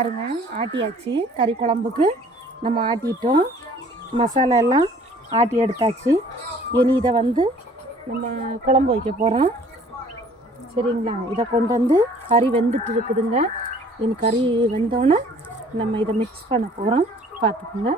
பாருங்க ஆட்டியாச்சு. கறி குழம்புக்கு நம்ம ஆட்டிட்டோம். மசாலா எல்லாம் ஆட்டி எடுத்தாச்சு. இனி இதை வந்து நம்ம குழம்பு வைக்க போகிறோம். சரிங்களா? இதை கொண்டு வந்து கறி வெந்துட்டு இருக்குதுங்க. இனி கறி வெந்தோன்னே நம்ம இதை மிக்ஸ் பண்ண போகிறோம். பார்த்துக்குங்க.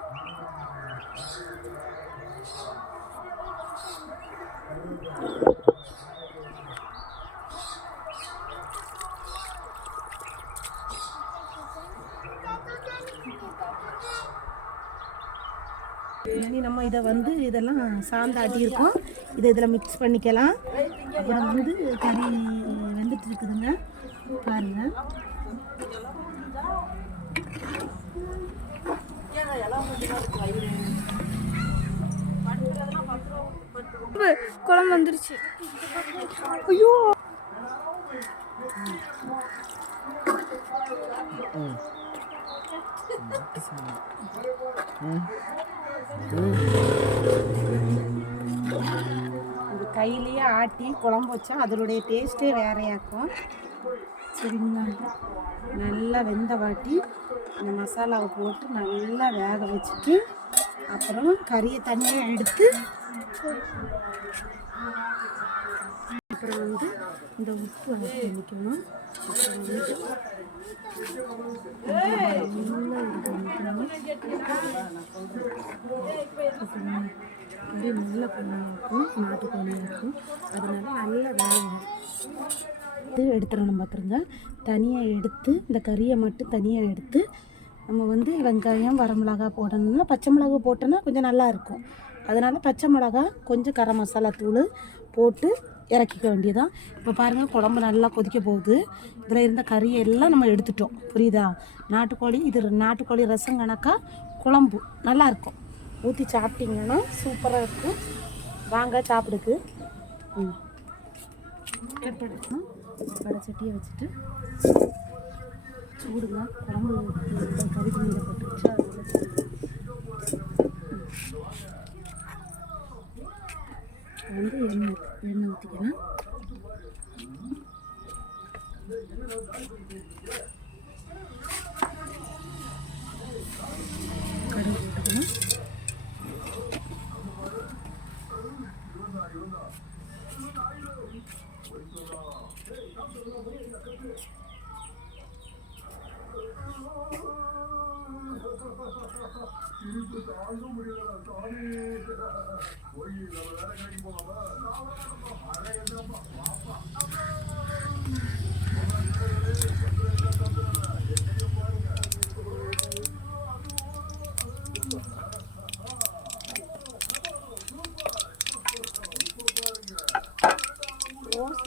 இனி நம்ம இதை வந்து இதெல்லாம் சாந்தாட்டியிருக்கோம். இதை இதில் மிக்ஸ் பண்ணிக்கலாம். அப்புறம் வந்து கறி வெந்துட்டு இருக்குதுங்க. பாருங்கள். குழம்பு வந்துருச்சு. ஐயோ இது கையிலேயே ஆட்டி குழம்பு வச்சா அதனுடைய டேஸ்ட்டே வேறையாக்கும். சரிங்களா? நல்லா வெந்த வாட்டி அந்த மசாலாவை போட்டு நல்லா வேக வச்சுட்டு அப்புறம் கறியை தனியாக எடுத்து அப்புறம் வந்து இந்த உப்பு ஆட் பண்ணிக்கணும். அப்புறம் வந்து கறி நல்ல பொண்ணியாக இருக்கும், நாட்டு பொண்ணியாக இருக்கும். அதனால நல்லா வேக இது எடுத்துடணும். பார்த்துருங்க. தனியாக எடுத்து இந்த கறியை மட்டும் தனியாக எடுத்து நம்ம வந்து வெங்காயம் வரமிளகா போடணும்னா பச்சை மிளகா போட்டோன்னா கொஞ்சம் நல்லாயிருக்கும். அதனால் பச்சை மிளகா கொஞ்சம் கரம் மசாலா தூள் போட்டு இறக்கிக்க வேண்டியதான். இப்போ பாருங்கள், குழம்பு நல்லா கொதிக்க போகுது. இதில் இருந்த கறியெல்லாம் நம்ம எடுத்துட்டோம். புரியுதா? நாட்டுக்கோழி இது நாட்டுக்கோழி ரசம் கணக்காக குழம்பு நல்லாயிருக்கும். ஊற்றி சாப்பிட்டிங்கன்னா சூப்பராக இருக்கும். வாங்க சாப்பிடுக்கு. ஏற்படுத்தணும். வடை சட்டியை வச்சுட்டு சூடுங்க. குழம்பு கறி தண்ணியில் போட்டுருச்சு. வந்து எண்ணெய் ஊற்றிக்கலாம். கடுகு போட்டுக்கணும்.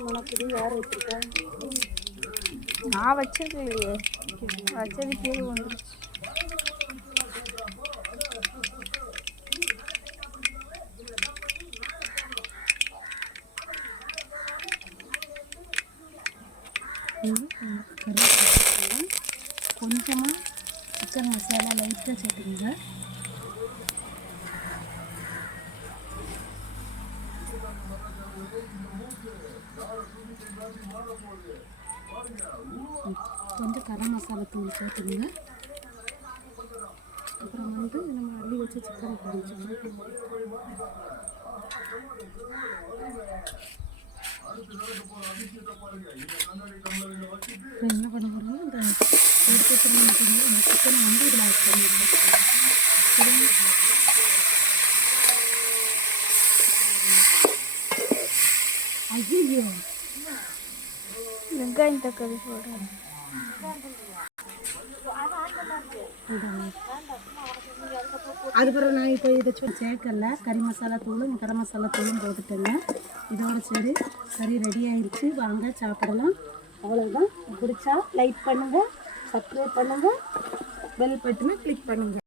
மணக்குது. யார் வச்சிருக்கேன்? நான் வச்சது இல்லையே. வச்சது கீழே வந்துருச்சு. கொஞ்சமாக சிக்கன் மசாலா லைட்டாக சேர்த்துங்க. கொஞ்சம் கரம் மசாலா தூள் சேர்த்துங்க. அப்புறம் வந்து நம்ம அள்ளி வச்சு சிக்கனை போட்டுக்கணும். என்ன பண்ண போகிறோம்? இந்த எடுத்து வச்சுருந்தோம் அந்த சிக்கனை வந்து இதில் ஆட் பண்ணிடணும். ஐயோ, வெங்காயம் தக்காளி போடுறேன். அதுக்கப்புறம் நான் இப்போ இதை சேர்க்கல. கறி மசாலா தூளும் கரம் மசாலா தூளும் போட்டுட்டேங்க. இதோட சரி கறி ரெடி ஆயிடுச்சு. வாங்க சாப்பிடலாம். அவ்வளோதான். பிடிச்சா லைக் பண்ணுங்கள், சப்ஸ்கிரைப் பண்ணுங்கள், பெல் பட்டனை கிளிக் பண்ணுங்கள்.